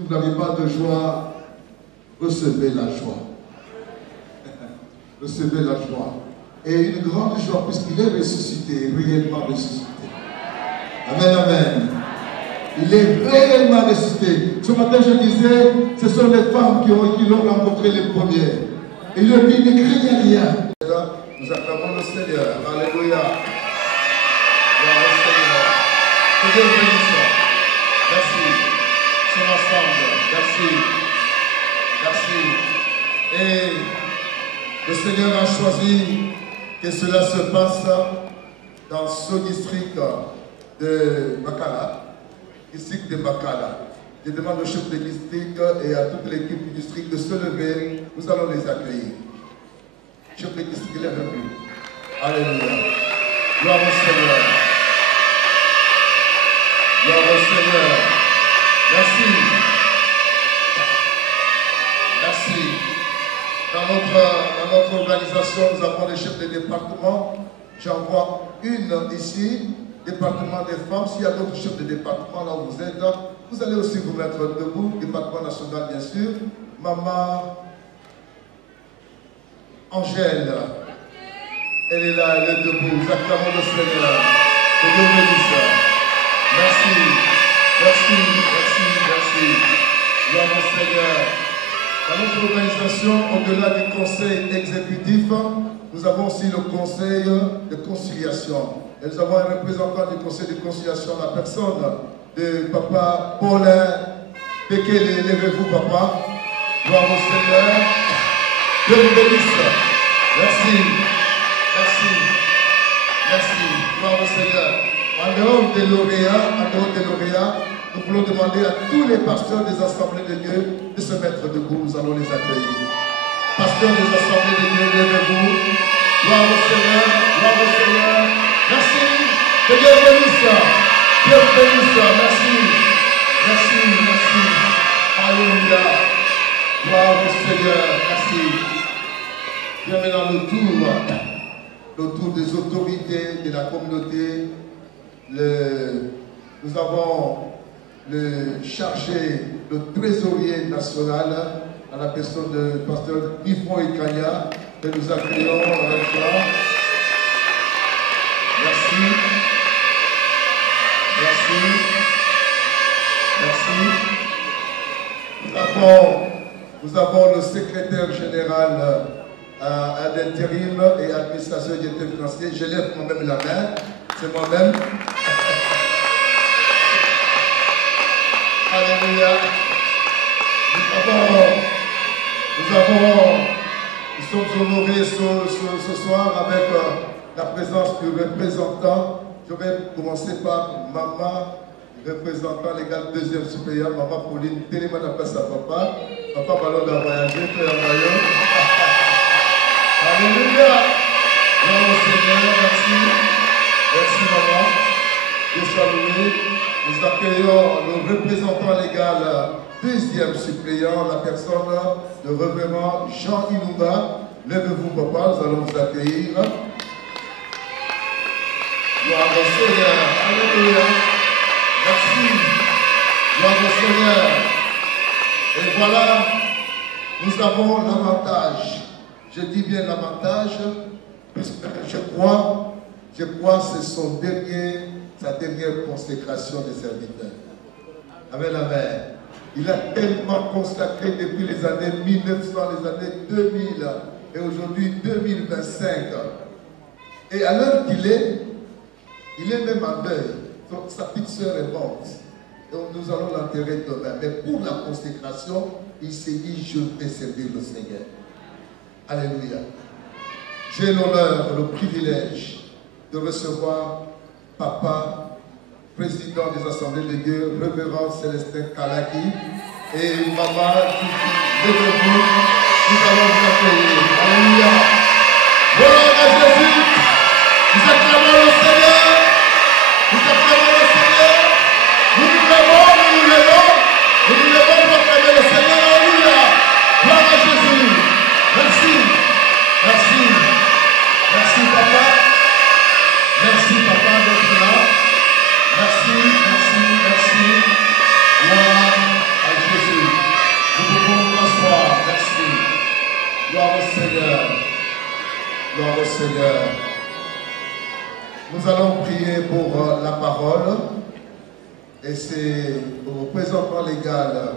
Si vous n'avez pas de joie, recevez la joie. Recevez la joie. Et une grande joie, puisqu'il est ressuscité, réellement ressuscité. Amen, amen. Il est réellement ressuscité. Ce matin, je disais, ce sont les femmes qui l'ont rencontré les premières. Et il leur dit, ne craignez rien. Nous acclamons le Seigneur. Alléluia. Gloire au Seigneur. Que Dieu bénisse. Merci. Son ensemble. Merci. Merci. Et le Seigneur a choisi que cela se passe dans ce district de Makala. District de Makala. Je demande au chef de district et à toute l'équipe du district de se lever. Nous allons les accueillir. Chef de district, lève-vous. Alléluia. Gloire au Seigneur. Gloire au Seigneur. Merci. Merci. Dans notre organisation, nous avons les chefs de département. J'en vois une ici, département des femmes. S'il y a d'autres chefs de département là où vous êtes, vous allez aussi vous mettre debout, département national bien sûr. Maman Angèle, elle est là, elle est debout. Nous acclamons le Seigneur. Que Dieu bénisse. Merci, merci, merci, merci. Gloire au Seigneur. Dans notre organisation, au-delà du conseil exécutif, nous avons aussi le conseil de conciliation. Et nous avons un représentant du conseil de conciliation, la personne de papa Paulin Bekele. Levez-vous, papa. Gloire au Seigneur. Dieu vous bénisse. Merci. Merci. Merci. Gloire au Seigneur. En dehors des lauréats, nous voulons demander à tous les pasteurs des assemblées de Dieu de se mettre debout. Nous allons les accueillir. Pasteurs des assemblées de Dieu, levez-vous. Gloire au Seigneur. Gloire au Seigneur. Merci. Que Dieu bénisse. Dieu bénisse. Merci. Merci. Merci. Alléluia. Gloire au Seigneur. Merci. Bien maintenant le tour des autorités de la communauté. Nous avons le chargé, le trésorier national, à la personne de pasteur Yvon Ekanya, que nous accueillons avec joie. Merci. Merci. Merci. Nous avons le secrétaire général à l'intérim et administration et directeur financier. Je lève moi-même la main. C'est moi-même. Alléluia. Nous sommes honorés ce soir avec la présence du représentant. Je vais commencer par maman, représentant légal deuxième supérieur, maman Pauline Téléman appelle sa papa. Papa Ballon a voyagé, frère Maillot. Alléluia. Gloire au Seigneur, merci. Merci maman. Dieu soit loué. Nous accueillons le représentant légal deuxième suppléant, la personne de révérend Jean Ilunga. Levez-vous papa, nous allons vous accueillir. Gloire au Seigneur. Alléluia. Merci. Gloire au Seigneur. Et voilà, nous avons l'avantage. Je dis bien l'avantage, puisque je crois que c'est sa dernière consécration des serviteurs. Amen, amen. Il a tellement consacré depuis les années 1900, les années 2000 et aujourd'hui 2025. Et à l'heure qu'il est, il est même en deuil. Donc sa petite sœur est morte. Donc nous allons l'enterrer demain. Mais pour la consécration, il s'est dit, je vais servir le Seigneur. Alléluia. J'ai l'honneur, le privilège de recevoir Papa, président des Assemblées de Dieu, révérend Célestin Kalaki, et maman, levez-vous, nous allons vous accueillir. Alléluia. Gloire à Jésus. Nous acclamons le Seigneur. Nous acclamons le Seigneur. Nous nous levons pour acclamer le Seigneur. Alléluia. Gloire à Jésus. Merci. Merci. Merci, papa. Merci, papa, d'être là. Merci, merci, merci. Gloire à Jésus. Seigneur. Nous allons prier pour la parole. Et c'est le représentant légal,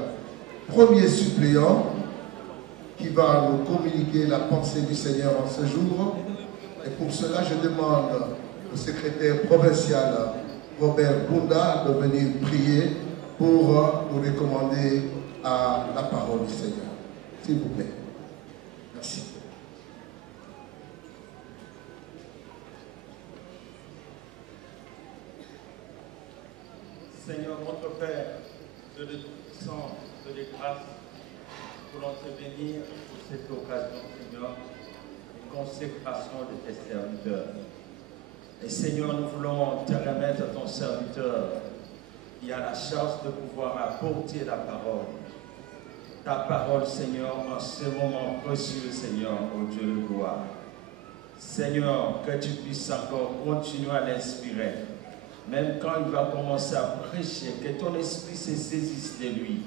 premier suppléant, qui va nous communiquer la pensée du Seigneur en ce jour. Et pour cela, je demande au secrétaire provincial, Robert Bunda, de venir prier pour nous recommander à la parole du Seigneur. S'il vous plaît. Merci. Seigneur, notre Père, je te sens de les grâces pour te bénir pour cette occasion, Seigneur, de consécration de tes serviteurs. Et Seigneur, nous voulons te remettre à ton serviteur qui a la chance de pouvoir apporter la parole. Ta parole, Seigneur, en ce moment précieux, Seigneur, au Dieu de gloire. Seigneur, que tu puisses encore continuer à l'inspirer. Même quand il va commencer à prêcher, que ton esprit se saisisse de lui.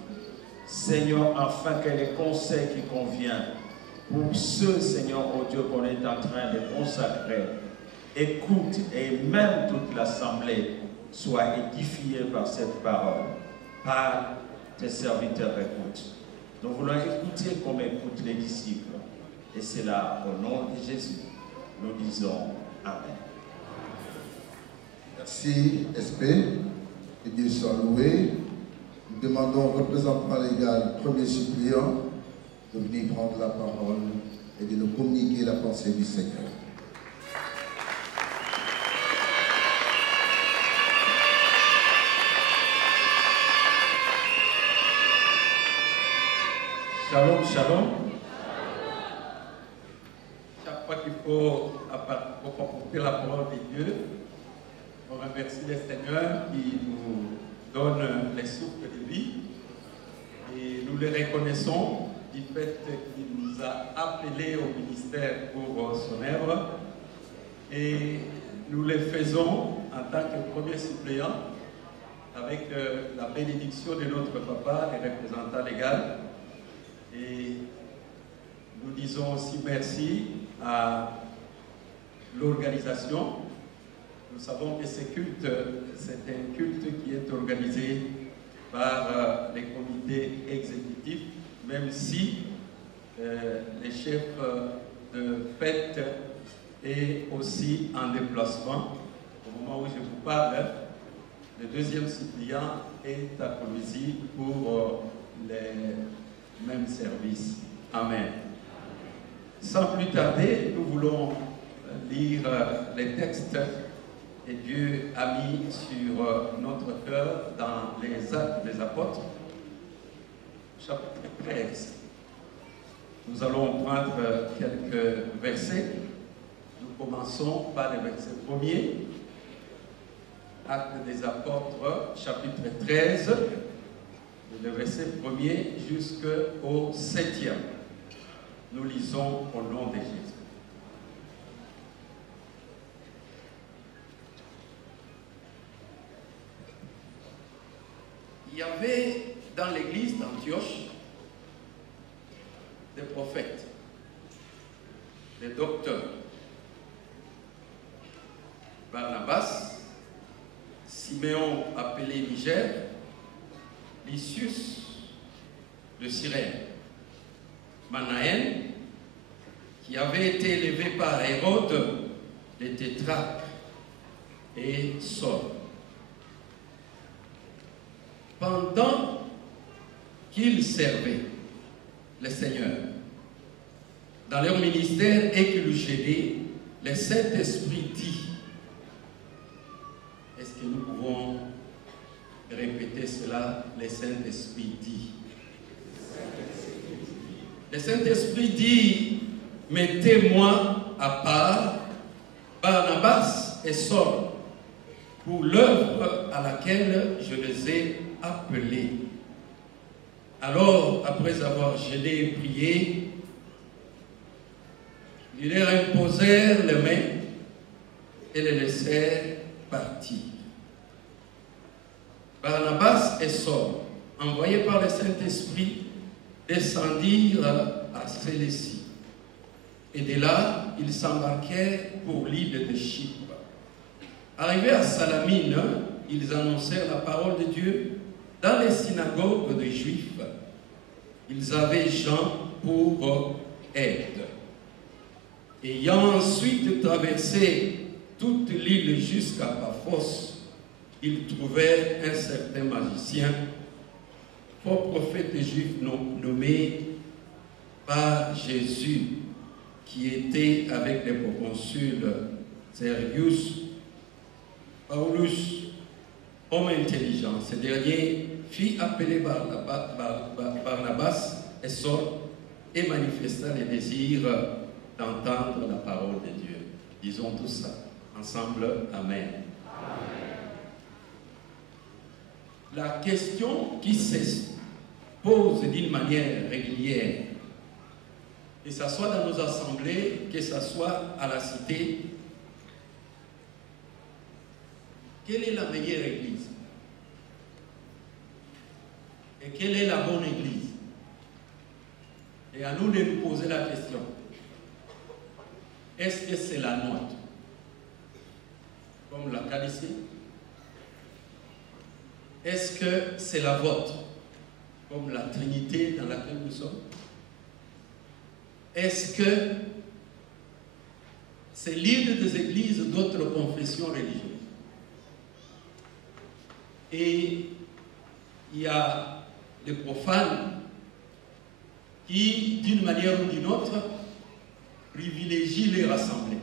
Seigneur, afin que les conseils qui conviennent pour ceux, Seigneur, oh Dieu, qu'on est en train de consacrer, écoute et même toute l'assemblée soit édifiée par cette parole. Par tes serviteurs, écoute. Nous voulons écouter comme écoutent les disciples. Et c'est là, au nom de Jésus, nous disons Amen. Merci, SP. Que Dieu soit loué. Nous demandons au représentant légal, premier suppléant, de venir prendre la parole et de nous communiquer la pensée du Seigneur. Shalom, shalom. Chaque fois qu'il faut apporter la parole de Dieu, on remercie le Seigneur qui nous donne les souffles de vie et nous le reconnaissons du fait qu'il nous a appelés au ministère pour son œuvre et nous le faisons en tant que premier suppléant avec la bénédiction de notre papa et représentant légal. Et nous disons aussi merci à l'organisation. Nous savons que ce culte, c'est un culte qui est organisé par les comités exécutifs, même si le chef de fête est aussi en déplacement. Au moment où je vous parle, le deuxième suppléant est à Colomiers pour les mêmes services. Amen. Sans plus tarder, nous voulons lire les textes que Dieu a mis sur notre cœur dans les Actes des Apôtres, chapitre 13. Nous allons prendre quelques versets. Nous commençons par le verset 1er. Actes des Apôtres, chapitre 13, le verset 1er jusqu'au 7e. Nous lisons au nom de Jésus. Il y avait dans l'église d'Antioche des prophètes, des docteurs. Barnabas, Siméon appelé Niger, Lysius de Cyrène, Manaën, qui avait été élevé par Hérode, le tétrarque, et Saul. Pendant qu'ils servaient le Seigneur dans leur ministère et qu'ils gênaient, le Saint-Esprit dit. Est-ce que nous pouvons répéter cela? Le Saint-Esprit dit. Le Saint-Esprit dit, mettez-moi à part Barnabas et Saul pour l'œuvre à laquelle je les ai appelés. Alors, après avoir jeûné et prié, ils leur imposèrent les mains et les laissèrent partir. Barnabas et Saul, envoyés par le Saint-Esprit, descendirent à Célécie. Et de là, ils s'embarquèrent pour l'île de Chypre. Arrivés à Salamine, ils annoncèrent la parole de Dieu dans les synagogues des Juifs. Ils avaient Jean pour aide. Ayant ensuite traversé toute l'île jusqu'à Paphos, ils trouvèrent un certain magicien, faux prophète juif nommé par Jésus, qui était avec les proconsuls Sergius Paulus, homme intelligent. Ce dernier fit appeler Barnabas et Saul et manifesta le désir d'entendre la parole de Dieu. Disons tout ça ensemble. Amen. La question qui se pose d'une manière régulière, que ce soit dans nos assemblées, que ce soit à la cité, quelle est la meilleure église? Et quelle est la bonne église? Et à nous de nous poser la question. Est-ce que c'est la nôtre? Comme la Calicie? Est-ce que c'est la vôtre? Comme la Trinité dans laquelle nous sommes? Est-ce que c'est l'île des églises d'autres confessions religieuses? Et il y a les profanes qui, d'une manière ou d'une autre, privilégient les rassemblées.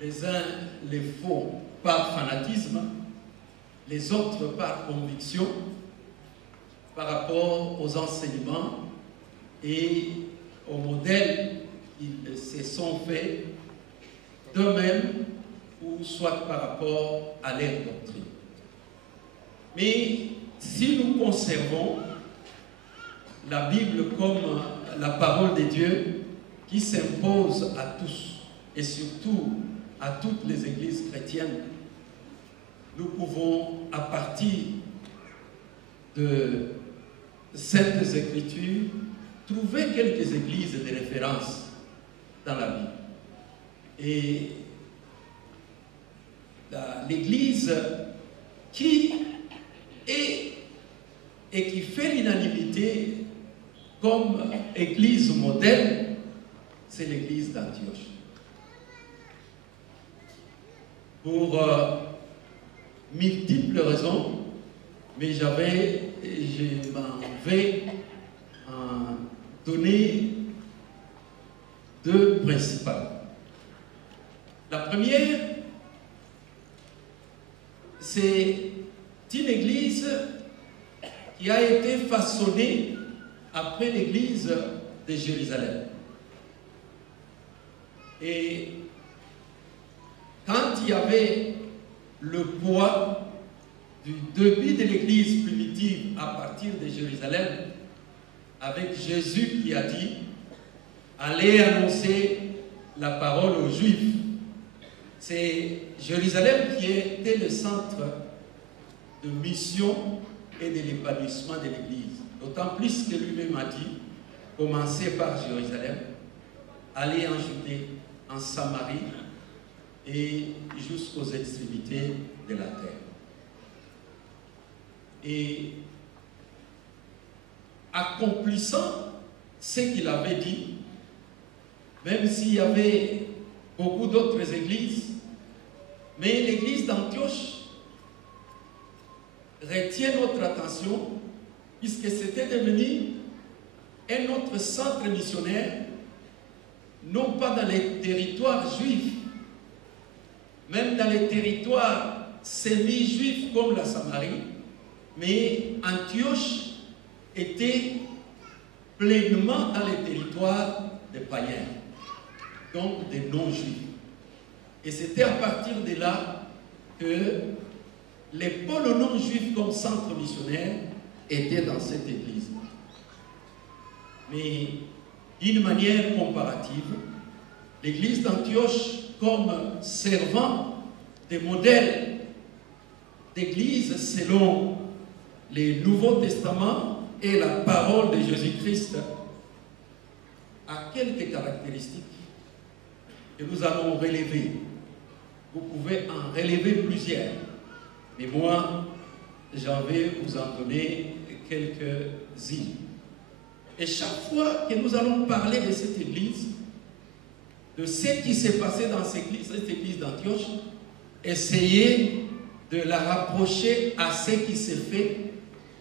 Les uns les font par fanatisme, les autres par conviction, par rapport aux enseignements et aux modèles qu'ils se sont faits d'eux-mêmes ou soit par rapport à leur doctrine. Mais si nous conservons la Bible comme la parole de Dieu qui s'impose à tous et surtout à toutes les églises chrétiennes, nous pouvons, à partir de Saintes Écritures, trouver quelques églises de référence dans la Bible. Et l'église qui est et qui fait l'unanimité comme église modèle, c'est l'église d'Antioche. Pour multiples raisons, mais je m'en vais en donner deux principales. La première, c'est une église qui a été façonnée après l'église de Jérusalem. Et quand il y avait le poids du début de l'église primitive à partir de Jérusalem, avec Jésus qui a dit « Allez annoncer la parole aux Juifs », c'est Jérusalem qui était le centre de mission et de l'épanouissement de l'Église. D'autant plus que lui-même a dit, commencez par Jérusalem, allez en Judée, en Samarie et jusqu'aux extrémités de la terre. Et accomplissant ce qu'il avait dit, même s'il y avait beaucoup d'autres églises, mais l'église d'Antioche retient notre attention puisque c'était devenu un autre centre missionnaire, non pas dans les territoires juifs, même dans les territoires semi-juifs comme la Samarie, mais Antioche était pleinement dans les territoires des païens, donc des non-juifs. Et c'était à partir de là que les pôles non-juifs comme centre missionnaire étaient dans cette église. Mais d'une manière comparative, l'église d'Antioche, comme servant des modèles d'église selon les Nouveaux Testaments et la parole de Jésus-Christ, à quelques caractéristiques que nous allons relever. Vous pouvez en relever plusieurs, mais moi, j'en vais vous en donner quelques-unes. Et chaque fois que nous allons parler de cette église, de ce qui s'est passé dans cette église d'Antioche, essayez de la rapprocher à ce qui s'est fait,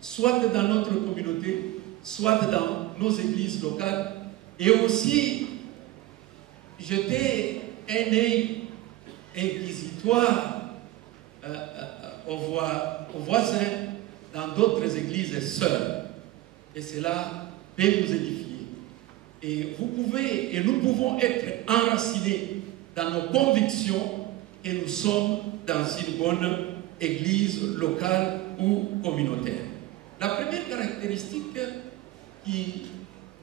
soit dans notre communauté, soit dans nos églises locales, et aussi jeter un œil inquisitoire aux voisins dans d'autres églises sœurs. Et cela peut nous édifier. Et nous pouvons être enracinés dans nos convictions que nous sommes dans une bonne église locale ou communautaire. La première caractéristique qui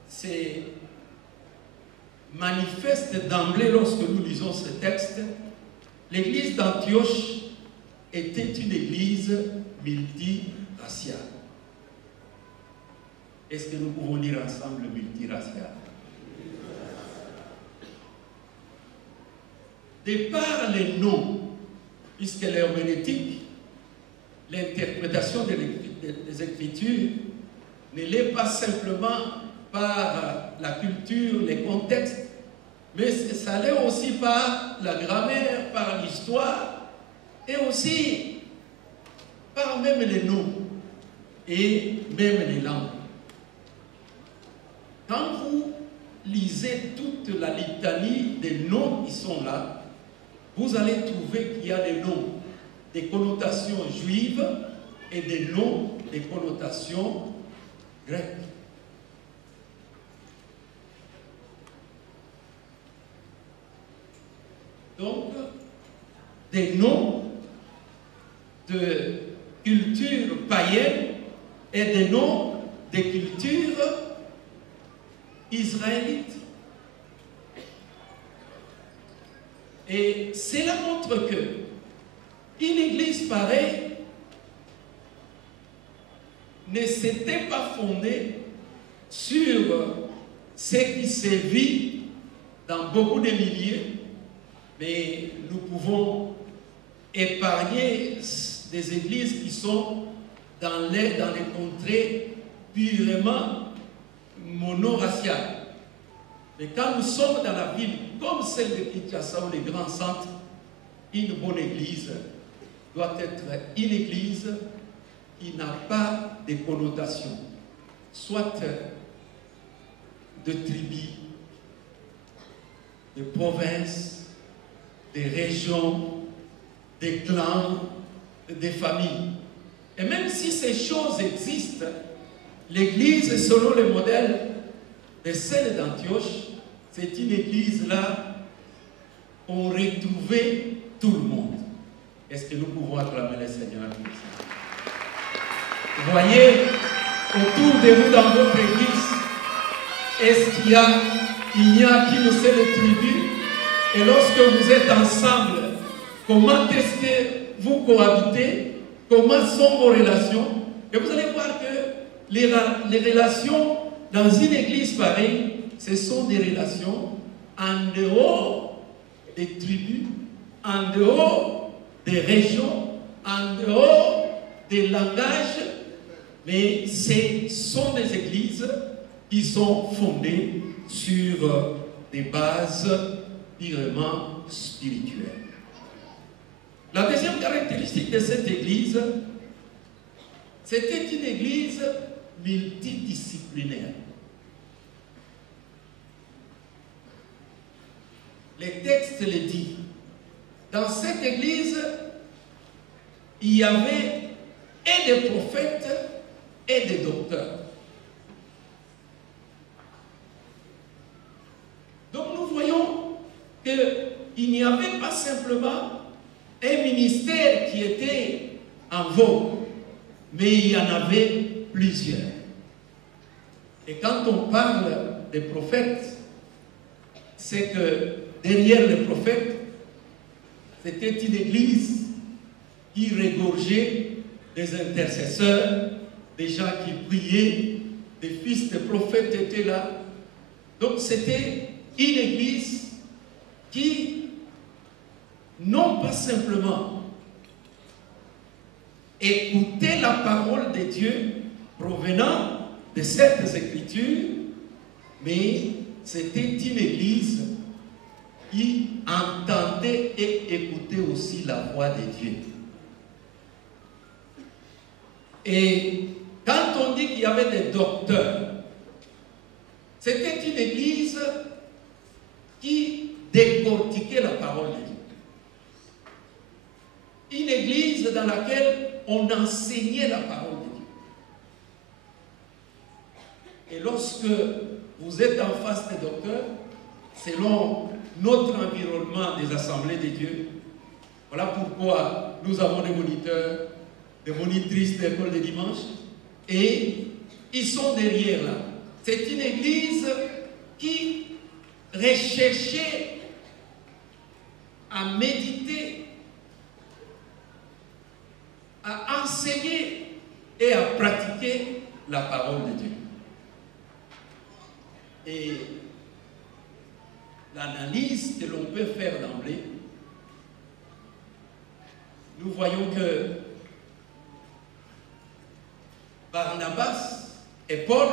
se manifeste d'emblée lorsque nous lisons ce texte, l'église d'Antioche était une église multiraciale. Est-ce que nous pouvons lire ensemble multiraciale? De par les noms, puisque l'herméneutique, l'interprétation des Écritures, ne l'est pas simplement par la culture, les contextes, mais ça l'est aussi par la grammaire, par l'histoire, et aussi par même les noms et même les langues. Quand vous lisez toute la litanie des noms qui sont là, vous allez trouver qu'il y a des noms, des connotations juives et des noms, des connotations grecques. Donc, des noms de culture païenne et des noms de culture israélite. Et cela montre que une église pareille ne s'était pas fondée sur ce qui s'est vu dans beaucoup de milieux, mais nous pouvons épargner des églises qui sont dans les contrées purement monoraciales. Mais quand nous sommes dans la ville, comme celle de Kinshasa ou les grands centres, une bonne église doit être une église qui n'a pas de connotation, soit de tribus, de provinces, des régions, des clans, des familles. Et même si ces choses existent, l'église, selon le modèle de celle d'Antioche, c'est une église là où on retrouvait tout le monde. Est-ce que nous pouvons acclamer le Seigneur pour ça? Vous voyez, autour de vous dans votre église, est-ce qu'il n'y a qu'une seule tribu? Et lorsque vous êtes ensemble, comment est-ce que vous cohabitez? Comment sont vos relations? Et vous allez voir que les relations dans une église pareille, ce sont des relations en dehors des tribus, en dehors des régions, en dehors des langages, mais ce sont des églises qui sont fondées sur des bases purement spirituelles. La deuxième caractéristique de cette église, c'était une église multidisciplinaire. Les textes le disent. Dans cette église, il y avait et des prophètes et des docteurs. Donc nous voyons qu'il n'y avait pas simplement un ministère qui était en vogue, mais il y en avait plusieurs. Et quand on parle des prophètes, c'est que derrière les prophètes, c'était une église qui regorgeait des intercesseurs, des gens qui priaient, des fils de prophètes étaient là. Donc c'était une église qui, non pas simplement écoutait la parole de Dieu provenant de certaines écritures, mais c'était une église qui entendait et écoutait aussi la voix de Dieu. Et quand on dit qu'il y avait des docteurs, c'était une église qui décortiquait la parole de Dieu. Une église dans laquelle on enseignait la parole de Dieu. Et lorsque vous êtes en face des docteurs, selon notre environnement des assemblées de Dieu, voilà pourquoi nous avons des moniteurs, des monitrices d'école de dimanche, et ils sont derrière là. C'est une église qui recherchait à méditer, à enseigner et à pratiquer la parole de Dieu. Et l'analyse que l'on peut faire d'emblée, nous voyons que Barnabas et Paul,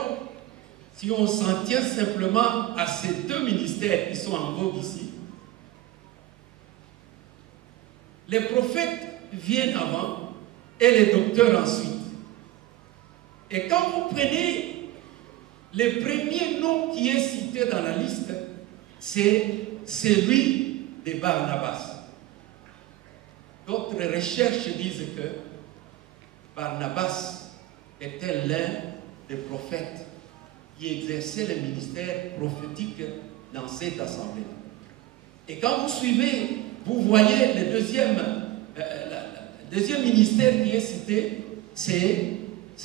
si on s'en tient simplement à ces deux ministères qui sont en vogue ici, les prophètes viennent avant et les docteurs ensuite. Et quand vous prenez le premier nom qui est cité dans la liste, c'est celui de Barnabas. D'autres recherches disent que Barnabas était l'un des prophètes qui exerçait le ministère prophétique dans cette assemblée. Et quand vous suivez, vous voyez le deuxième ministère qui est cité, c'est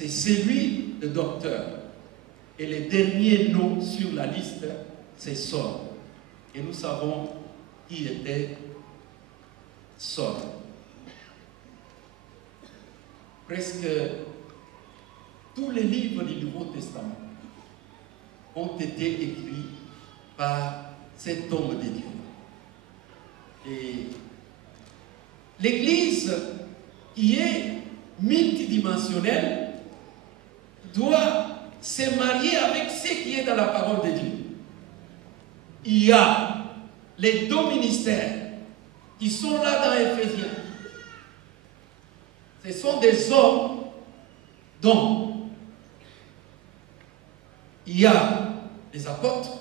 celui de docteur. Et le dernier nom sur la liste, c'est Saul. Et nous savons qui était Saul. Presque tous les livres du Nouveau Testament ont été écrits par cet homme de Dieu. Et l'Église, qui est multidimensionnelle, doit se marier avec ce qui est dans la parole de Dieu. Il y a les deux ministères qui sont là dans Éphésiens. Ce sont des hommes dont il y a les apôtres,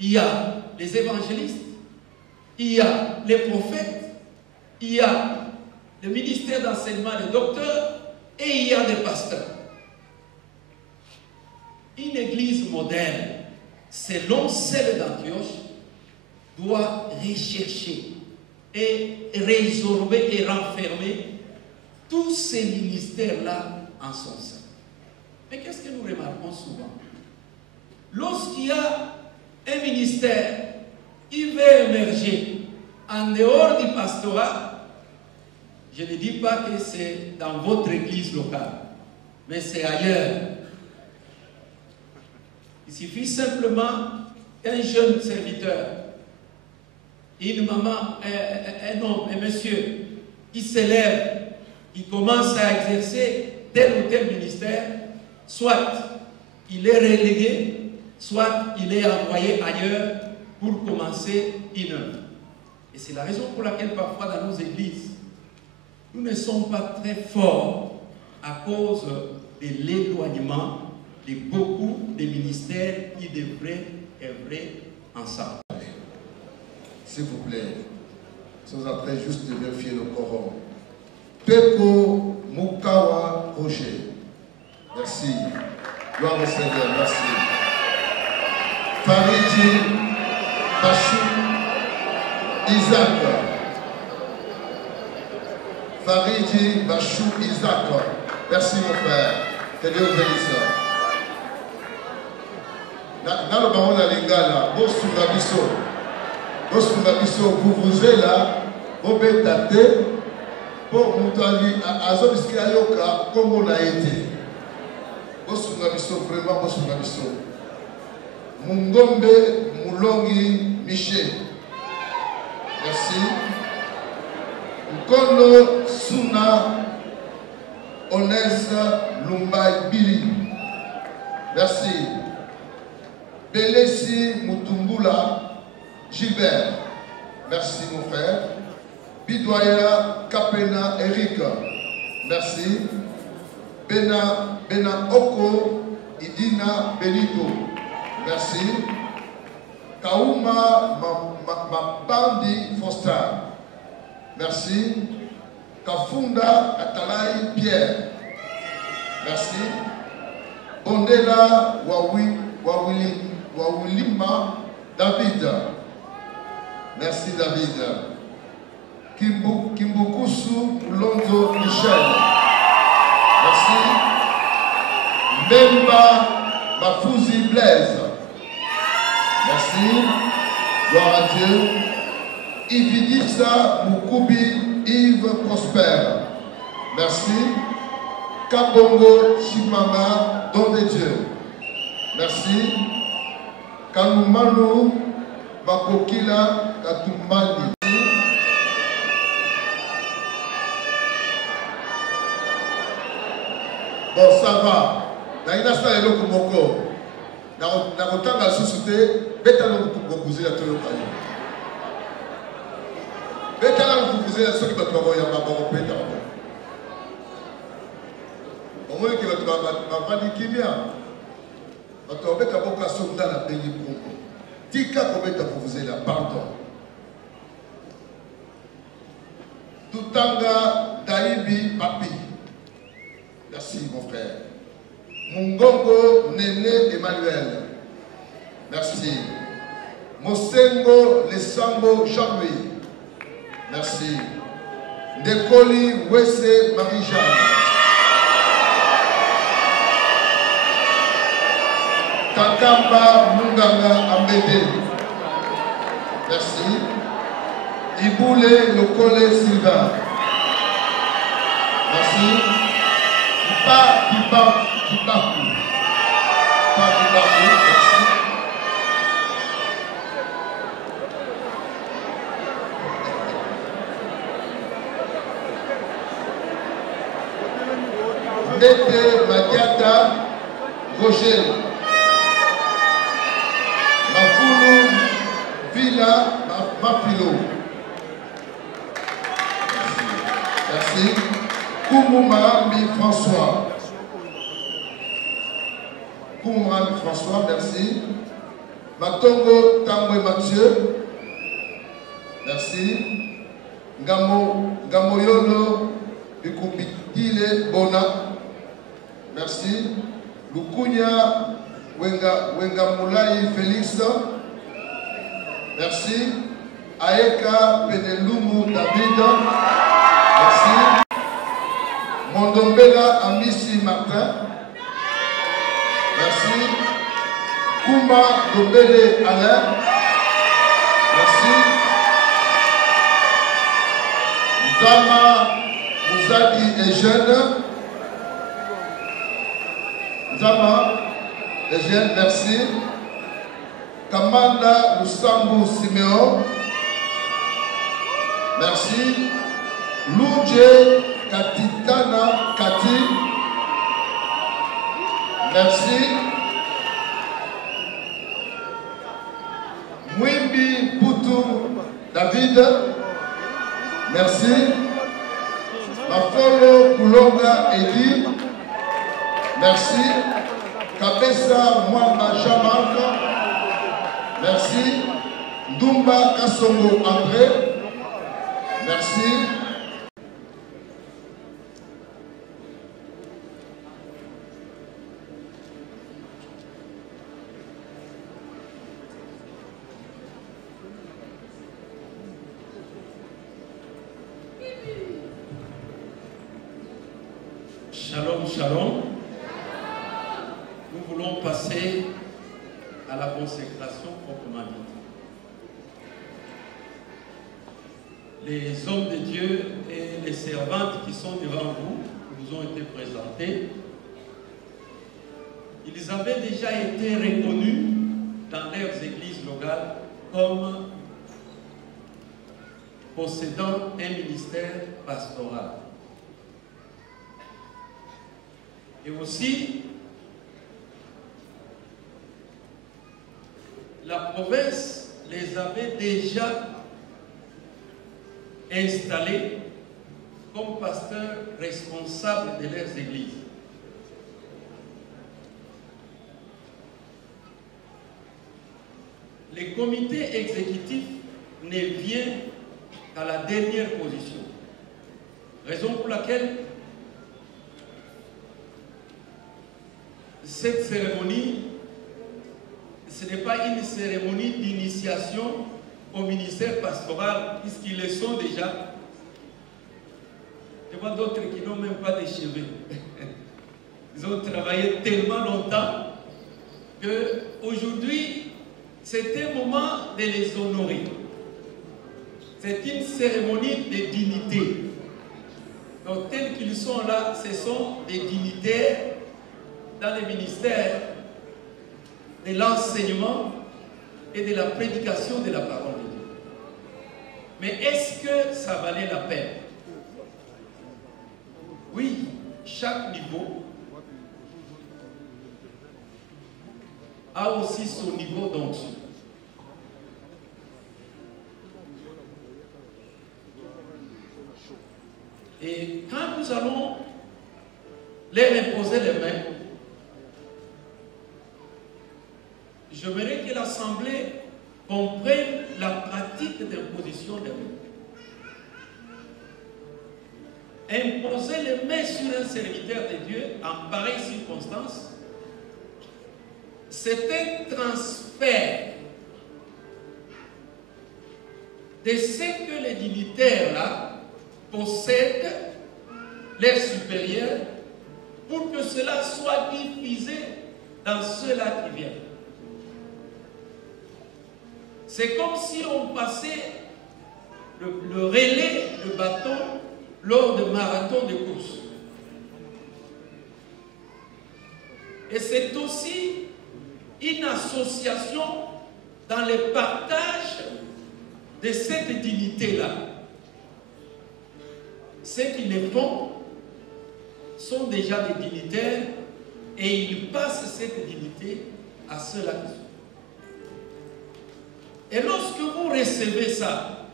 il y a les évangélistes, il y a les prophètes, il y a le ministère d'enseignement des docteurs et il y a des pasteurs. Une église moderne, selon celle d'Antioche, doit rechercher et résorber et renfermer tous ces ministères-là en son sein. Mais qu'est-ce que nous remarquons souvent? Lorsqu'il y a un ministère qui veut émerger en dehors du pastorat, je ne dis pas que c'est dans votre église locale, mais c'est ailleurs. Il suffit simplement qu'un jeune serviteur, une maman, un homme, un monsieur qui s'élève, qui commence à exercer tel ou tel ministère, soit il est relégué, soit il est envoyé ailleurs pour commencer une œuvre. Et c'est la raison pour laquelle parfois dans nos églises, nous ne sommes pas très forts à cause de l'éloignement de beaucoup de ministères qui devraient œuvrer ensemble. S'il vous plaît, nous sommes en train juste de vérifier le quorum. Peko Mukawa Roger. Merci. Gloire au Seigneur, merci. Faridji Bachou Isaac. Faridji Bachou Isaac. Merci mon frère. Que Dieu vous bénisse. Dans le baron de l'Ingala, vous vous êtes là, vous êtes daté pour Moutali à Azobiskayoka comme on a été. Vraiment, Mungombe Moulongi Michel. Merci. Nkono Suna Onès Lumbai Billy. Merci. Belesi Mutumbula Gilbert. Merci mon frère. Bidoya Kapena Eric. Merci. Bena Oko Idina Benito. Merci. Kauma Mabandi Foster. Merci. Kafunda Atalai Pierre. Merci. Bondela Wawilima David. Merci David. Kimbukusu Londo Michel. Merci. Mbemba Mafuzi Blaise. Merci. Gloire à Dieu. Ividissa Mukubi Yves Prosper. Merci. Kabongo Chimama Don de Dieu. Merci. Kanumanu Makokila Katumbani. Bon, ça va. Naïna sta eloko moko. Na kotanga susute, beta no kupokuze ya tolo kali. Beta na kupokuze ya soki bato ba ya maboko peta. Omoni ki bato ba vandi kimia. Bato beta boka sonda na bengi poko. Tika ko beta kupokuze la pardon. Tutanga Daibi Papi. Merci mon frère. Mungongo Néné Emmanuel. Merci. Mosengo Lesambo Jean-Louis. Merci. Ndekoli Wesse Marie-Jeanne. Kakamba Munganga Ambede. Merci. Iboule Lokole Sylvain. Merci. Pas Kibaku. Merci. Nete Madiata Roger. Mafulu Villa Mafilo. Merci. Koumoumami François. Koumoumami François, merci. Matongo Tambwe Mathieu. Merci. Gamoyono Bikubitile Bona. Merci. Lukunya Wengamulai Félix. Merci. Aeka Penelumu David. Merci. Mondombela Amissi Martin. Merci. Kouma Dobele Alain. Merci. Zama Mouzadi et jeune. Zama et jeune, merci. Kamanda Lusambu Siméon. Merci. Loudje Katitana Kati. Merci. Mwimbi Poutou David. Merci. Mafolo Koulonga Edi. Merci. Kabessa Mwamba Jean-Marc. Merci. Dumba Kassongo André. Merci. Shalom, shalom. Nous voulons passer à la consécration proprement dite. Les hommes de Dieu et les servantes qui sont devant vous, qui nous ont été présentés, ils avaient déjà été reconnus dans leurs églises locales comme possédant un ministère pastoral. Et aussi, la province les avait déjà installés comme pasteurs responsables de leurs églises. Le comité exécutif ne vient qu'à la dernière position. Raison pour laquelle cette cérémonie, ce n'est pas une cérémonie d'initiation au ministère pastoral, puisqu'ils le sont déjà. Je vois d'autres qui n'ont même pas de cheveux. Ils ont travaillé tellement longtemps qu'aujourd'hui, c'est un moment de les honorer. C'est une cérémonie de dignité. Donc, tels qu'ils sont là, ce sont des dignitaires dans les ministères de l'enseignement et de la prédication de la parole de Dieu. Mais est-ce que ça valait la peine? Oui, chaque niveau a aussi son niveau d'onction. Et quand nous allons leur imposer les mains, j'aimerais que l'Assemblée comprenne la pratique d'imposition des mains. Imposer les mains sur un serviteur de Dieu en pareille circonstance, c'est un transfert de ce que les dignitaires là possèdent leurs supérieurs pour que cela soit diffusé dans ceux-là qui viennent. C'est comme si on passait le relais de bâton lors de marathons de course. Et c'est aussi une association dans le partage de cette dignité-là. Ceux qui le font sont déjà des dignitaires et ils passent cette dignité à ceux-là qui sont. Et lorsque vous recevez ça,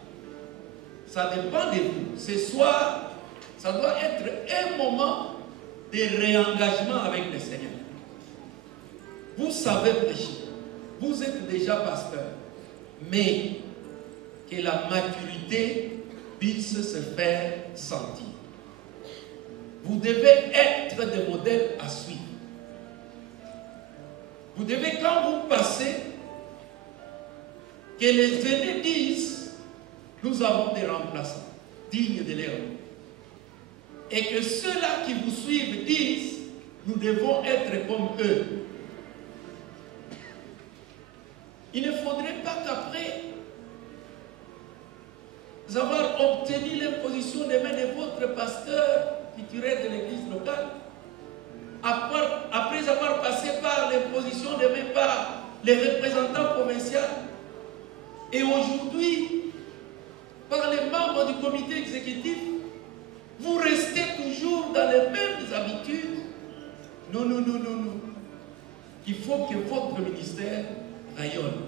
ça dépend de vous. Ce soir, ça doit être un moment de réengagement avec le Seigneur. Vous savez prêcher. Vous êtes déjà pasteur. Mais que la maturité puisse se faire sentir. Vous devez être des modèles à suivre. Vous devez, quand vous passez, que les aînés disent, nous avons des remplaçants dignes de leur nom. Et que ceux-là qui vous suivent disent, nous devons être comme eux. Il ne faudrait pas qu'après avoir obtenu l'imposition des mains de votre pasteur titulaire de l'église locale, après avoir passé par l'imposition des mains par les représentants provinciaux, et aujourd'hui, par les membres du comité exécutif, vous restez toujours dans les mêmes habitudes. Non, non, non, non, non. Il faut que votre ministère rayonne.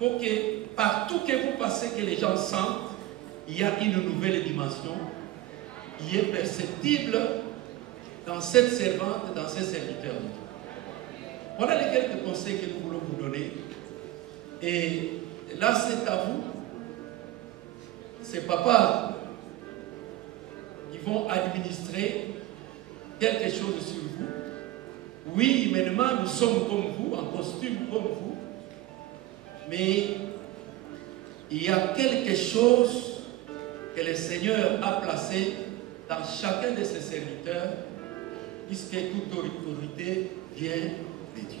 Il faut que partout que vous passez, que les gens sentent, il y a une nouvelle dimension qui est perceptible dans cette servante, dans ces serviteurs. Voilà les quelques conseils que nous voulons vous donner. Et là, c'est à vous. C'est papa qui vont administrer quelque chose sur vous. Oui, humainement, nous sommes comme vous, en costume comme vous. Mais il y a quelque chose que le Seigneur a placé dans chacun de ses serviteurs, puisque toute autorité vient de Dieu.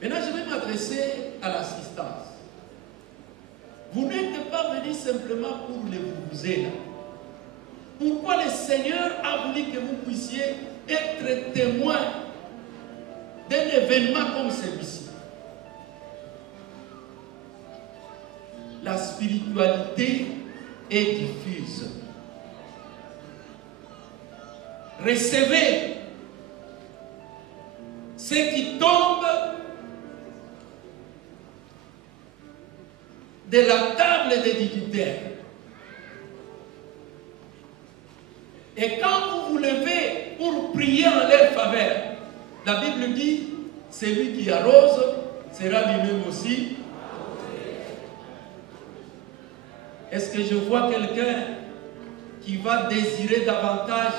Maintenant, je vais m'adresser à l'assistance. Vous n'êtes pas venu simplement pour le vous là. Pourquoi le Seigneur a voulu que vous puissiez être témoins d'un événement comme celui-ci, la spiritualité est diffuse. Recevez ce qui tombe de la table des dignitaires. Et quand vous vous levez pour prier en leur faveur, la Bible dit, celui qui arrose sera lui-même aussi. Est-ce que je vois quelqu'un qui va désirer davantage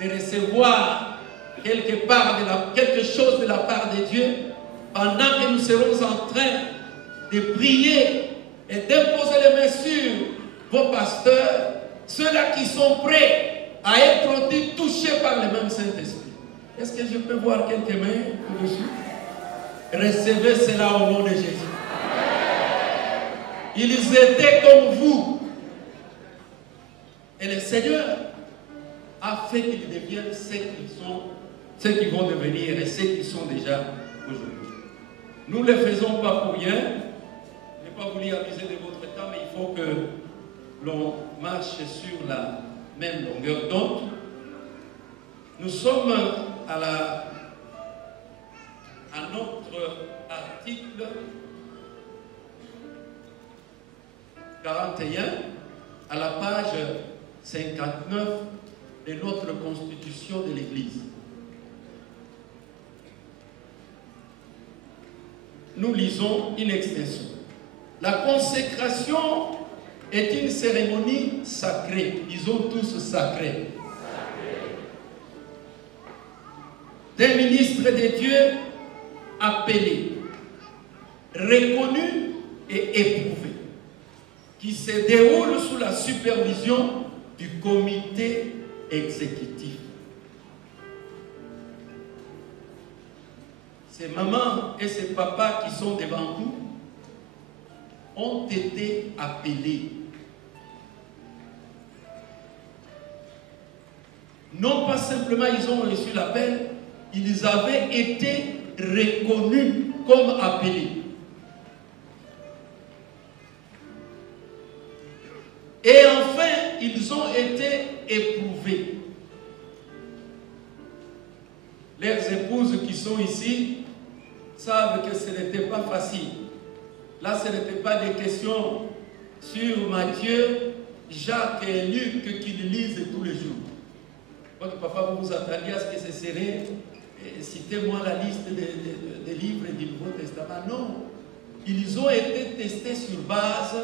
de recevoir quelque chose de la part de Dieu pendant que nous serons en train de prier et d'imposer les mains sur vos pasteurs, ceux-là qui sont prêts à être touchés par le même Saint-Esprit? Est-ce que je peux voir quelques mains au-dessus? Recevez cela au nom de Jésus. Ils étaient comme vous. Et le Seigneur a fait qu'ils deviennent ceux qui vont devenir et ceux qui sont déjà aujourd'hui. Nous ne le faisons pas pour rien. Je n'ai pas voulu abuser de votre temps, mais il faut que l'on marche sur la même longueur d'onde. Nous sommes à notre article 41, à la page 59 de notre constitution de l'Église. Nous lisons une extension. La consécration est une cérémonie sacrée. Disons tous sacrée. D'un ministre de Dieu appelé, reconnu et éprouvé, qui se déroule sous la supervision du comité exécutif. Ces mamans et ces papas qui sont devant vous ont été appelés. Non pas simplement ils ont reçu l'appel, ils avaient été reconnus comme appelés. Et enfin, ils ont été éprouvés. Leurs épouses qui sont ici savent que ce n'était pas facile. Là, ce n'était pas des questions sur Matthieu, Jacques et Luc qu'ils lisent tous les jours. Votre papa, vous vous attendiez à ce que ce serait, citez-moi la liste des livres du Nouveau Testament. Non, ils ont été testés sur base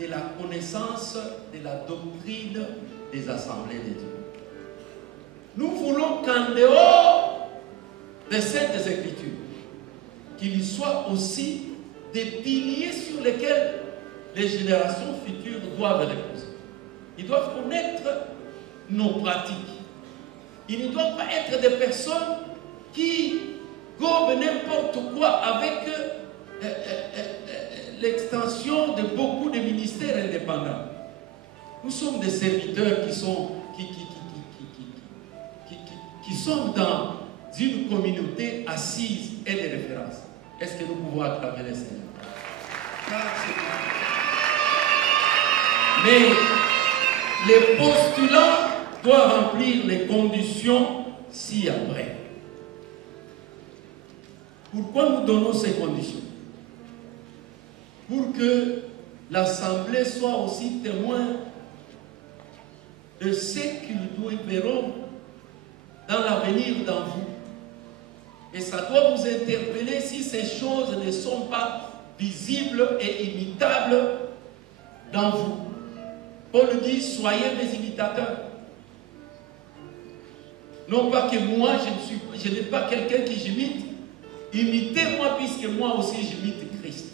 de la connaissance de la doctrine des assemblées de Dieu. Nous voulons qu'en dehors de cette écriture, qu'il soit aussi des piliers sur lesquels les générations futures doivent reposer. Ils doivent connaître nos pratiques. Ils ne doivent pas être des personnes qui gobent n'importe quoi avec l'extension de beaucoup de ministères indépendants. Nous sommes des serviteurs qui sont dans une communauté assise et de référence. Est-ce que nous pouvons acclamer les Seigneurs? Mais les postulants doivent remplir les conditions ci-après. Pourquoi nous donnons ces conditions? Pour que l'Assemblée soit aussi témoin de ce qu'ils verront dans l'avenir dans vous. Et ça doit vous interpeller si ces choses ne sont pas visibles et imitables dans vous. Paul dit, soyez mes imitateurs. Non pas que moi, je n'ai pas quelqu'un qui j'imite. Imitez-moi puisque moi aussi j'imite Christ.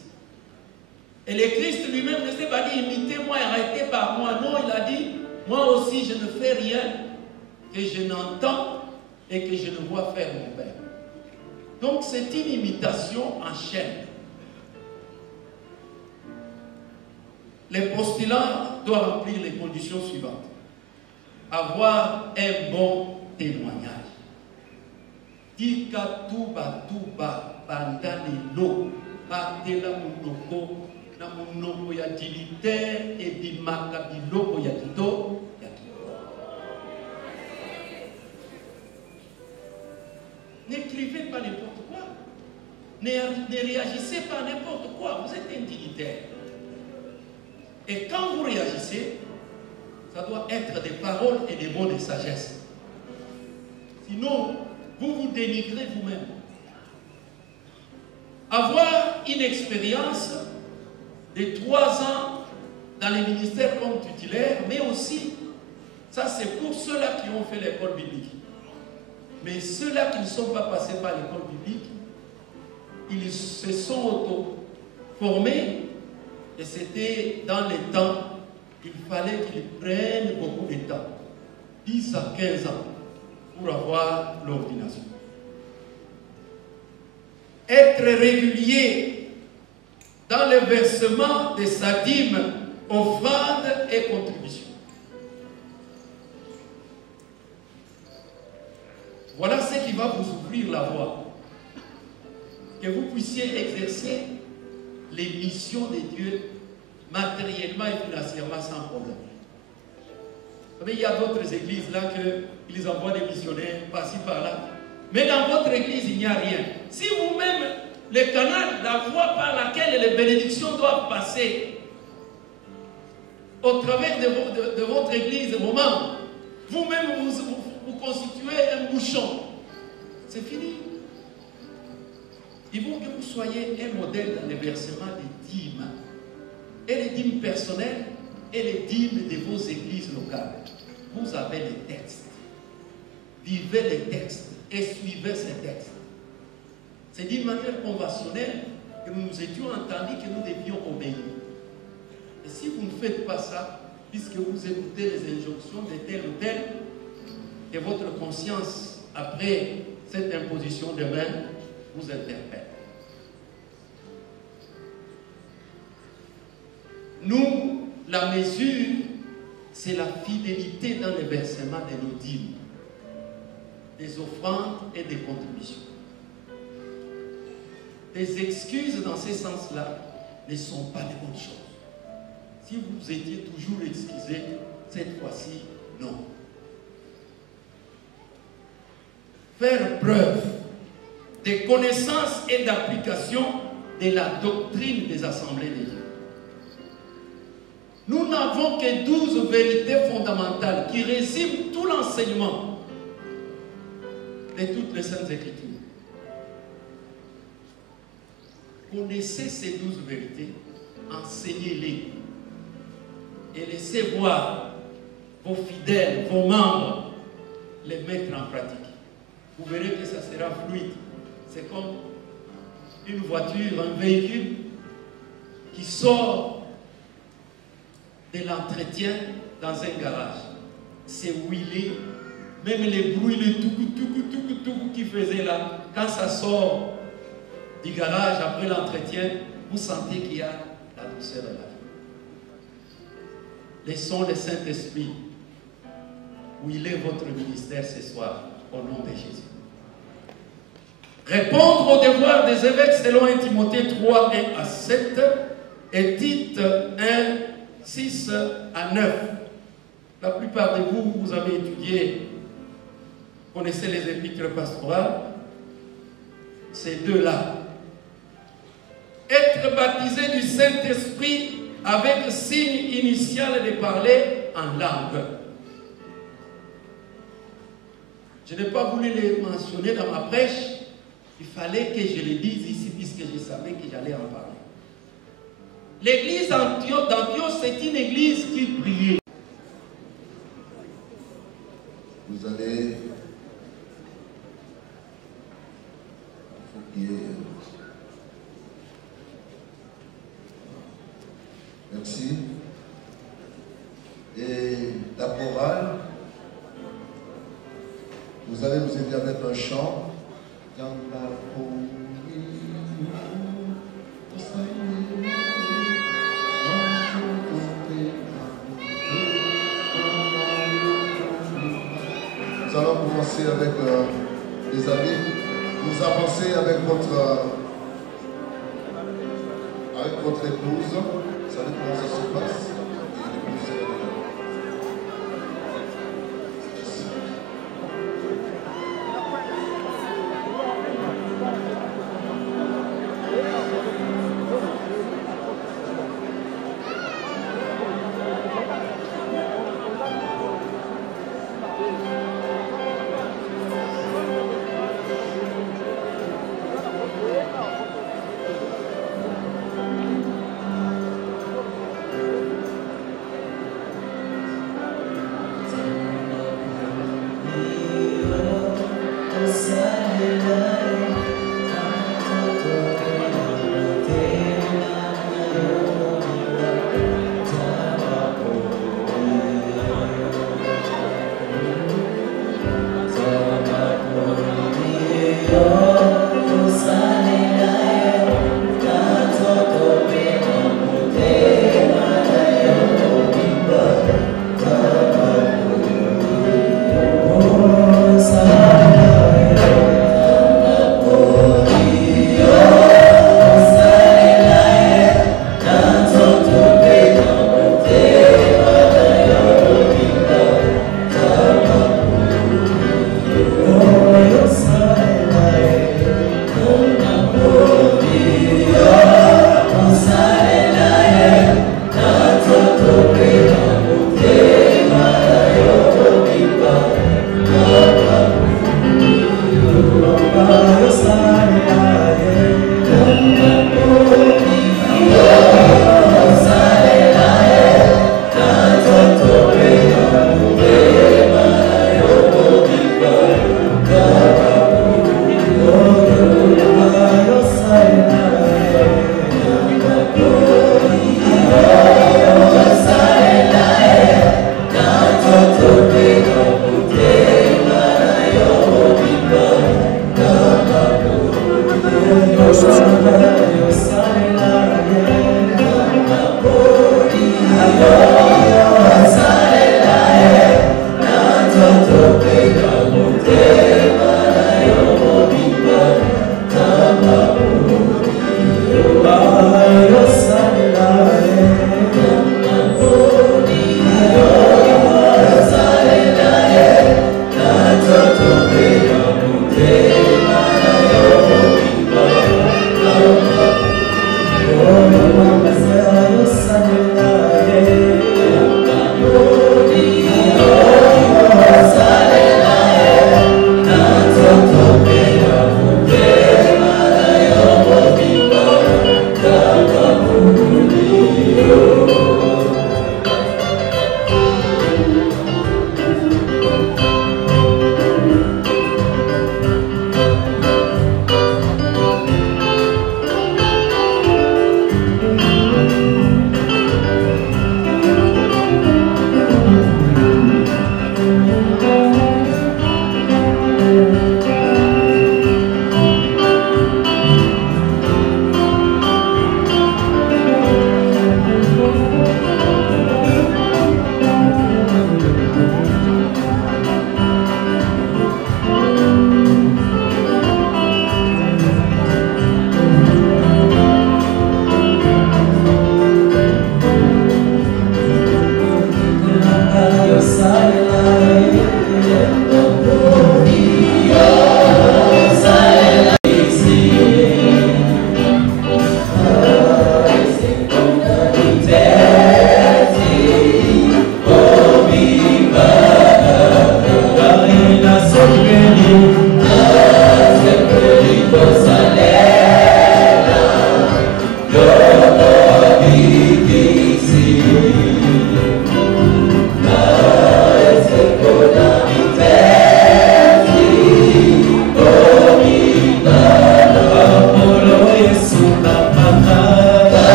Et le Christ lui-même ne s'est pas dit, imitez-moi et arrêtez par moi. Non, il a dit, moi aussi je ne fais rien que je n'entends et que je ne vois faire mon Père. Donc c'est une imitation en chaîne. Les postulants doivent remplir les conditions suivantes. Avoir un bon témoignage. tika tuba tuba bandalelo batela munoko na munoko ya dilitaire et bimaka biloko ya kito ya kito. N'écrivez pas n'importe quoi. Ne réagissez pas à n'importe quoi. Vous êtes indilitaire. Et quand vous réagissez, ça doit être des paroles et des mots de sagesse. Sinon, vous vous dénigrez vous-même. Avoir une expérience de 3 ans dans les ministères comme titulaire, mais aussi, ça c'est pour ceux-là qui ont fait l'école biblique. Mais ceux-là qui ne sont pas passés par l'école biblique, ils se sont auto-formés et c'était dans les temps, il fallait qu'ils prennent beaucoup de temps, 10 à 15 ans, pour avoir l'ordination. Être régulier dans le versement de sa dîme, offrande et contribution. Voilà ce qui va vous ouvrir la voie. Que vous puissiez exercer les missions de Dieu matériellement et financièrement sans problème. Mais il y a d'autres églises là qu'ils envoient des missionnaires par-ci par-là. Mais dans votre église, il n'y a rien. Si vous-même, le canal, la voie par laquelle les bénédictions doivent passer au travers de votre église, de vos membres, vous-même vous constituez un bouchon, c'est fini. Il faut que vous soyez un modèle dans le versement des dîmes, et les dîmes personnelles et les dîmes de vos églises locales. Vous avez les textes. Vivez les textes et suivez ces textes. C'est d'une manière conventionnelle que nous nous étions entendus que nous devions obéir. Et si vous ne faites pas ça, puisque vous écoutez les injonctions de tel ou tel, que votre conscience, après cette imposition de main, vous interpelle. Nous, la mesure, c'est la fidélité dans le versement de nos dîmes, des offrandes et des contributions. Les excuses dans ce sens-là ne sont pas des bonnes choses. Si vous étiez toujours excusé, cette fois-ci, non. Faire preuve de connaissance et d'application de la doctrine des assemblées de Dieu. Nous n'avons que 12 vérités fondamentales qui résument tout l'enseignement de toutes les Saintes Écritures. Connaissez ces 12 vérités, enseignez-les et laissez voir vos fidèles, vos membres, les mettre en pratique. Vous verrez que ça sera fluide. C'est comme une voiture, un véhicule qui sort de l'entretien dans un garage. C'est huilé. Même les bruits, les tout qui faisaient là, quand ça sort du garage après l'entretien, vous sentez qu'il y a la douceur de la vie. Laissons le Saint-Esprit huiler votre ministère ce soir au nom de Jésus. Répondre aux devoirs des évêques selon 1 Timothée 3, 1 à 7 et Tite 1, 6 à 9. La plupart de vous, vous avez étudié, connaissez les épîtres pastorales. Ces deux-là. Être baptisé du Saint-Esprit avec signe initial de parler en langue. Je n'ai pas voulu les mentionner dans ma prêche. Il fallait que je le dise ici puisque je savais que j'allais en parler. L'église d'Antioche, c'est une église qui priait. Vous allez... Merci. Et la chorale, vous allez vous aider avec un chant. Nous allons commencer avec les amis. vous avancez avec votre épouse. Vous savez comment ça se passe?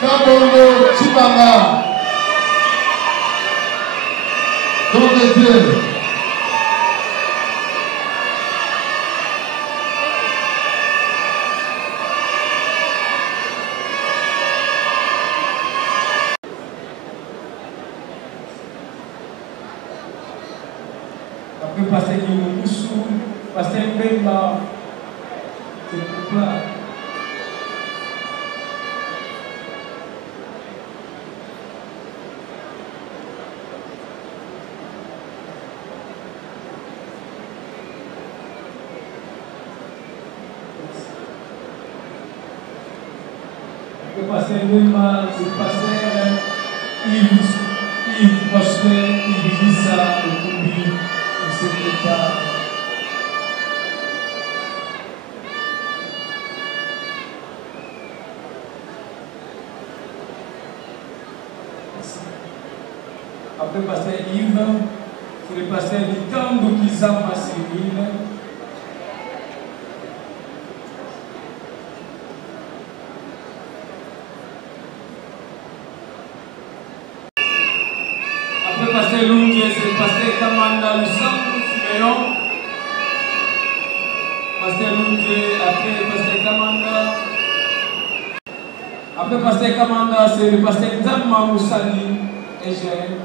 Kabongo Chibanga, don de Dieu. Après pasteur Guillaume Moussou, pasteur Mbemba, c'est pourquoi. Le pasteur Mbemba, c'est pasteur Yves Prosper, Yves Lissa, le Koumbi, le secrétaire. Après pasteur Yves, c'est le pasteur Litango Kizama Cyril. Après pasteur Lundje, c'est le pasteur Kamanda Lusambo Siméon. Pasteur Lundje, après pasteur Kamanda. Après pasteur Kamanda, c'est le pasteur Dama Moussani et j'ai.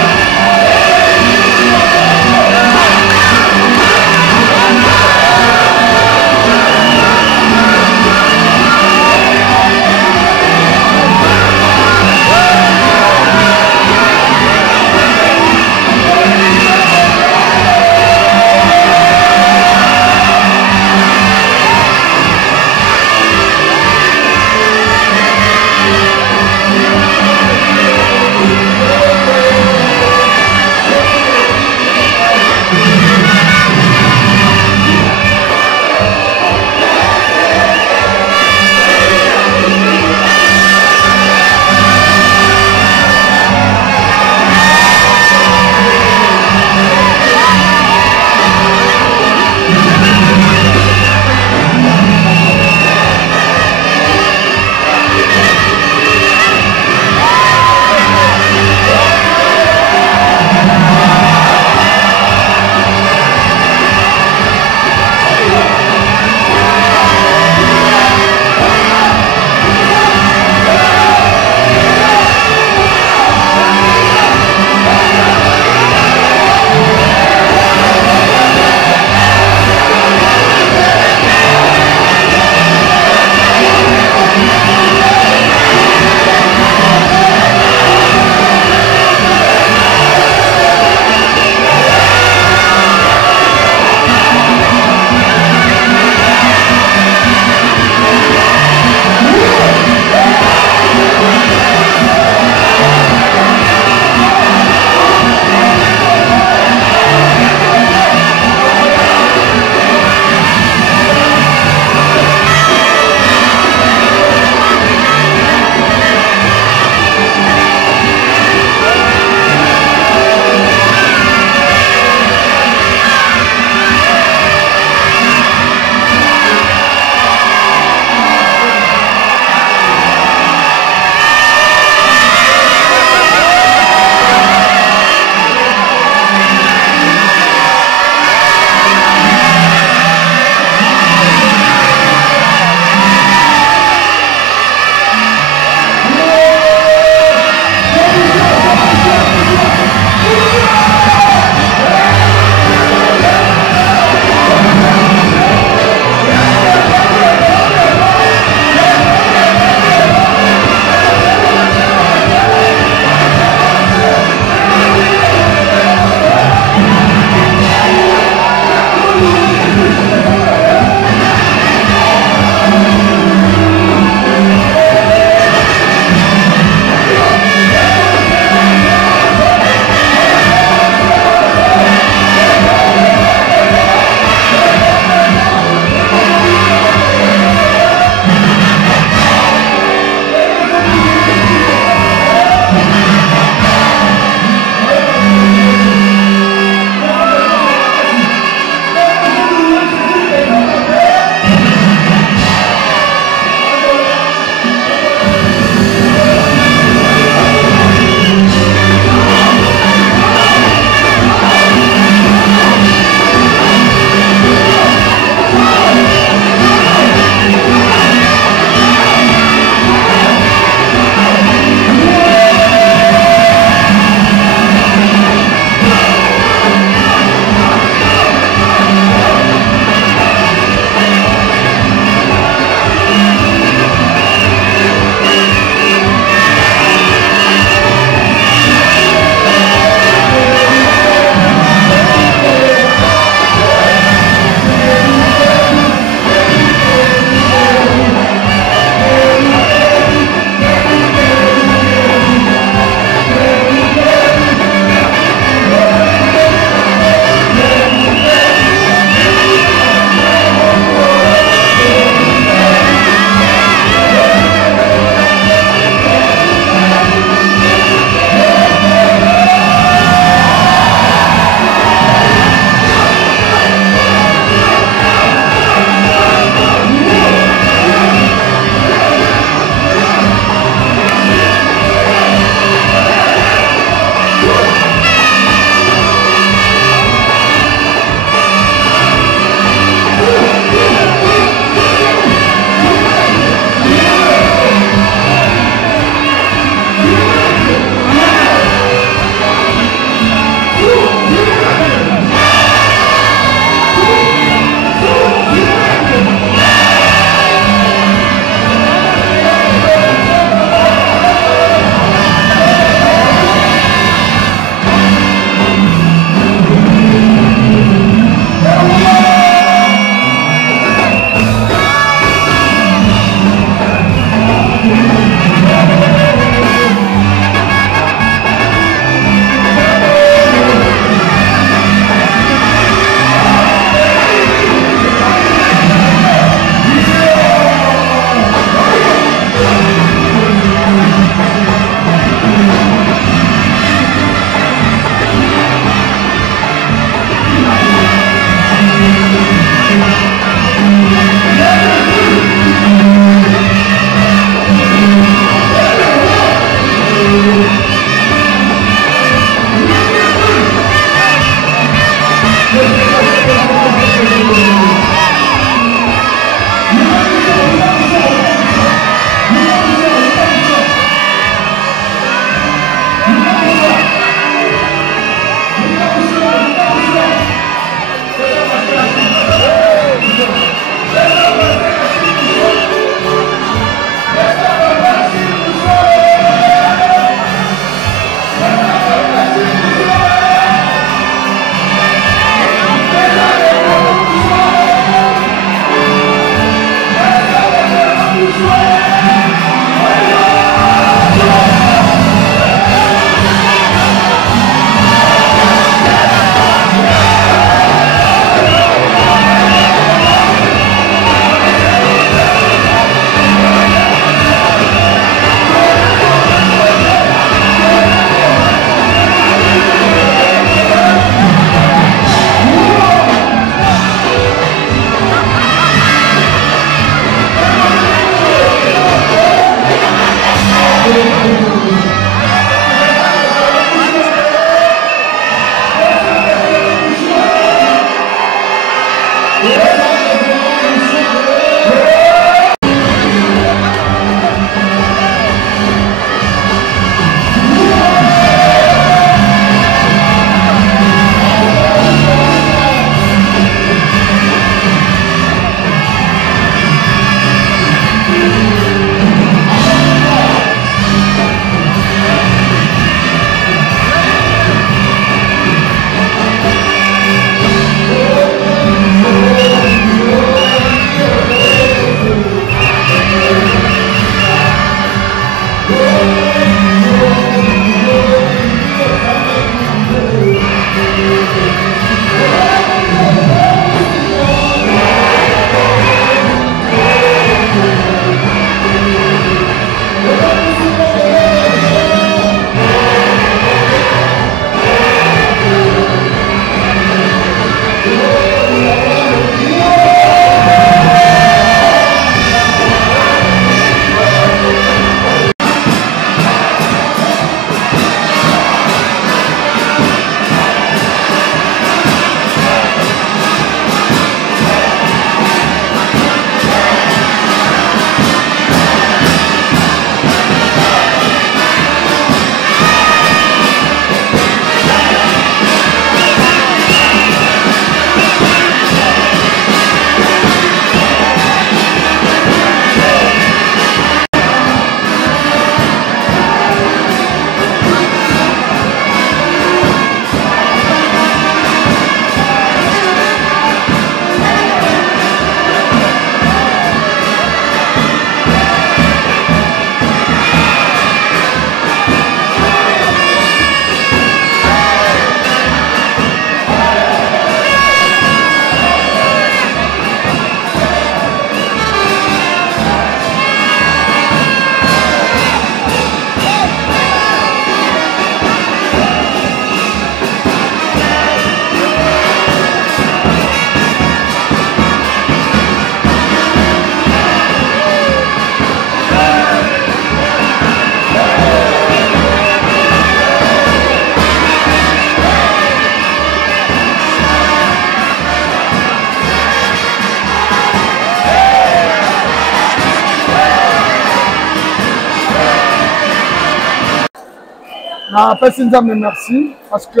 Na pesi nzambe merci parce que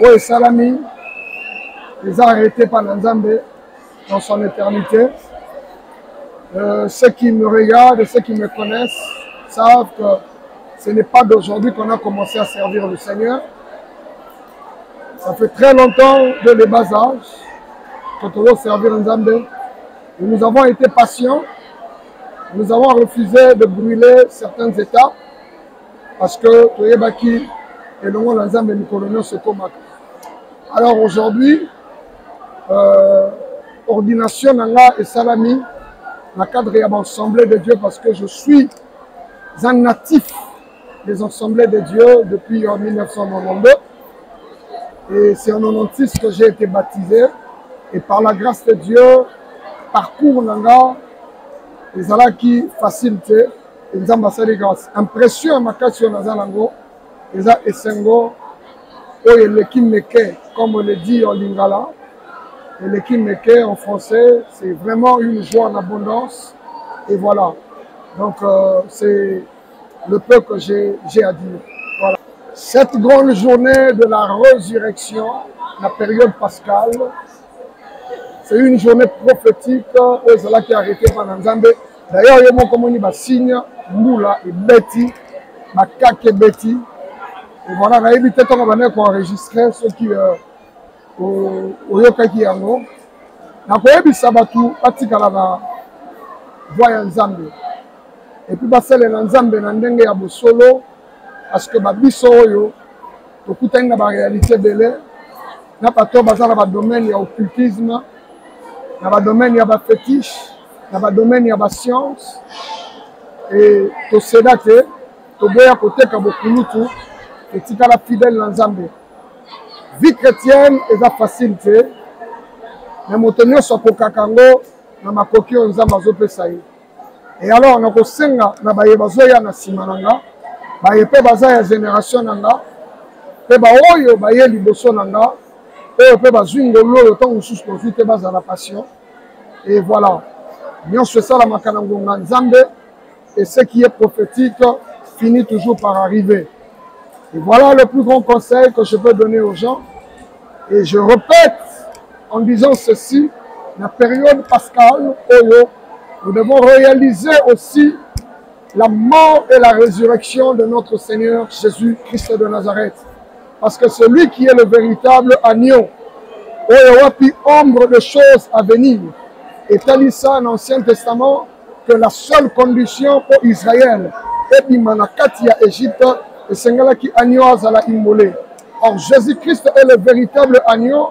Oye Salami les a arrêtés par Nzambe dans son éternité. Ceux qui me regardent et ceux qui me connaissent savent que ce n'est pas d'aujourd'hui qu'on a commencé à servir le Seigneur. Ça fait très longtemps, dès le bas âge, quand on veut servir Nzambe. Et nous avons été patients. Nous avons refusé de brûler certaines étapes parce que Toyebaki et le monde Nzambe nous colonions ce combat. Alors aujourd'hui, ordination Nanga et Salami, dans le cadre de l'Assemblée de Dieu, parce que je suis un natif des Assemblées de Dieu depuis 1992. Et c'est en 1996 que j'ai été baptisé. Et par la grâce de Dieu, parcours Nanga, les alaki facilité, les ambassades grâce. Impression à ma question Nazalango, les a essengo, et l'équipe meke, comme on le dit en lingala. Et l'équipe meke en français, c'est vraiment une joie en abondance. Et voilà. Donc c'est le peu que j'ai à dire. Voilà. Cette grande journée de la résurrection, la période pascale, c'est une journée prophétique aux Zala qui a arrêté par Nzambe. D'ailleurs, il y a mon communi signe, Moula et Betty, Makake et Betty. Et voilà, on a évité qu'on va enregistrer ceux qui au Yokaki Yango. On a évité Sabatu, Patikalava, Voya Nzambe. Et puis, Basel et Nzambe, Nandenge Yabo Solo, parce que Babiso Oyo, tout le temps, la réalité belé. N'a pas tout dans le domaine de l'occultisme, dans le domaine de la fétiche, dans le domaine de la science. Et tout cela, tout à côté de Bokulutu, et tout à la fidèle dans Nzambe. Vie chrétienne est la facilité, mais nous sommes sur Kokakango, dans ma coquille, nous sommes Pesaï. Et alors, on a aussi na bayebazoya na simananga, bayepe bazaya génération nanga, pe ba oyo baye liboso nanga. Et voilà. Nous faisons ça la makanangonga Nzambe et ce qui est prophétique finit toujours par arriver. Et voilà le plus grand conseil que je peux donner aux gens. Et je répète en disant ceci, la période pascale, nous devons réaliser aussi la mort et la résurrection de notre Seigneur Jésus-Christ de Nazareth. Parce que celui qui est le véritable agneau, puis ombre de choses à venir, établit ça dans l'Ancien Testament que la seule condition pour Israël est Bimanakati à Égypte et Sengala qui agneau à la immolé. Or Jésus-Christ est le véritable agneau.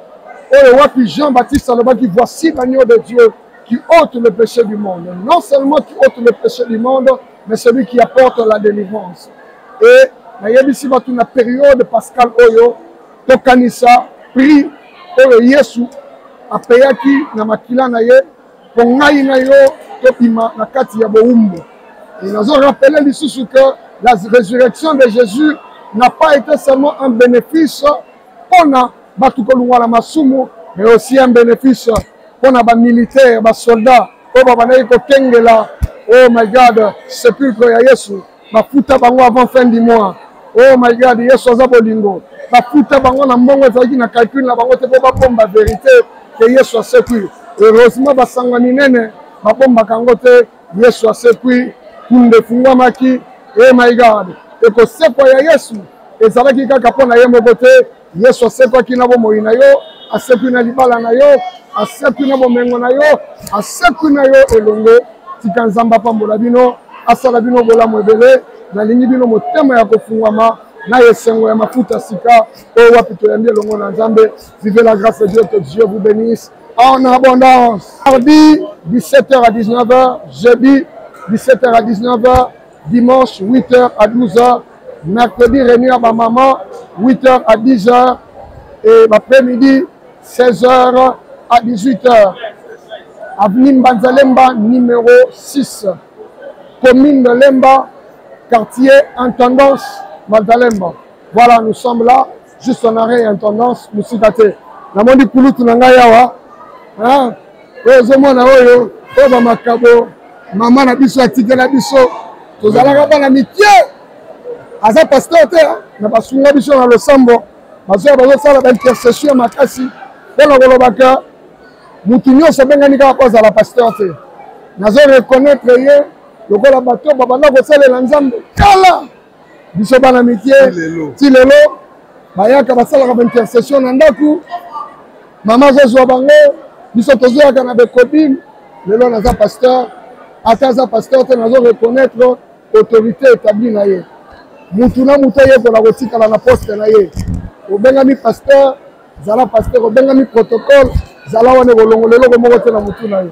Puis Jean-Baptiste Saloba qui voici l'agneau de Dieu qui ôte le péché du monde. Non seulement qui ôte le péché du monde, mais celui qui apporte la délivrance. Et ici, une période pascale oyo, tokanisa, prie, oyo Yesu, apeyaki na makila na ye, pongai na yo, topima na kati ya boumbo. Et nous avons rappelé l'issue que la résurrection de Jésus n'a pas été seulement un bénéfice pour la masumu, mais aussi un bénéfice pour les militaires, les soldats, pour les kengela, oh my God, sepulcre ya Yesu, bafuta bango avant fin du mois. Oh my God, Yesu aza bolingo. Bafuta bango na mbongo ezalaki na calcul na bango te po babomba vérité que Yesu asekwi. Heureusement basangani nene babombaka yango te Yesu asekwi kunde fungwamaki. Oh my God, ekosekwa ya Yesu ezalaki kaka mpona ye moko te. Yesu asekwaki na bomoi na yo, asekwi na libala na yo, asekwi na bomengo na yo, asekwi na yo elongo. Tika Nzambe apambola bino, asala bino bolamu ebele, nalingi bino motema ya kofungwama na yesengo ya mafuta sika o wapi toyambi elongo na Nzambe. Vivez la grâce de Dieu, que Dieu vous bénisse en abondance. Mardi 17h à 19h, jeudi 17h à 19h, dimanche 8h à 12h, mercredi réunion à ma maman 8h à 10h et l'après-midi 16h à 18h. Avenue Mbanzalemba numéro 6, commune de Lemba, quartier Intendance Mbanzalemba. Voilà, nous sommes là, juste en arrêt Intendance, Moussikate. Namondi Kulutu Nangayawa, hein, Ozomona Oyo, Oba Makabo, Maman Nabiso Atike Nabiso, Tozalaka Bana Mitie, aza pasteur te na basunga biso na losambo bazoya bazosala baintercession makasi mpona kolobaka mutu nyonso abengani kaka po azala pasteur te nazo reconnaître ye lokola bato babanda kosalela nzambe kala biso bana mikie ti lelo bayaka basalaka baintercession na ndako mama azozwa bango biso tozoyaka na bekobine lelo naza pasteur ata aza pasteur te nazo reconnaître autorité établie na ye mutu na mutu ayekola kotikala na poste na ye obengami pasteur zala pasteur obengami protocole zala wana kolongola eloko moko te na mutu na ye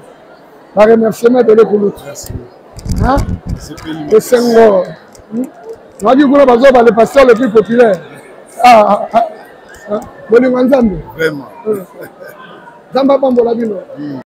baremerciement ebele kulutu esengo naki kuna bazoba le pasteur le plus populaire bolingo nzambe nzambe apambola bino